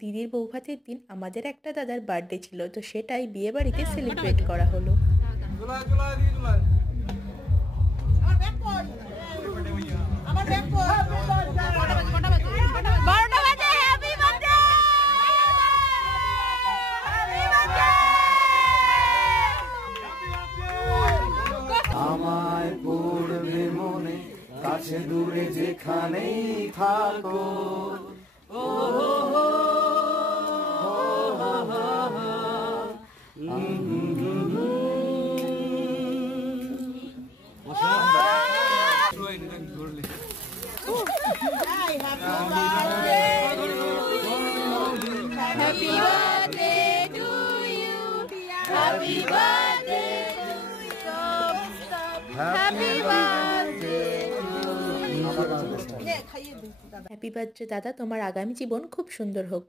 দিদির বৌভাতের দিন আমাদের একটা দাদার বার্থডে ছিল, তো সেটাই বিয়ে বাড়িতে সেলিব্রেট করা হলো। আমায় পড়বে মনে, কাছে দূরে যেখানেই থাকো। Happy birthday to you. Happy birthday to you. Stop. Happy birthday to you. Happy birthday দাদা, তোমার আগামী জীবন খুব সুন্দর হোক।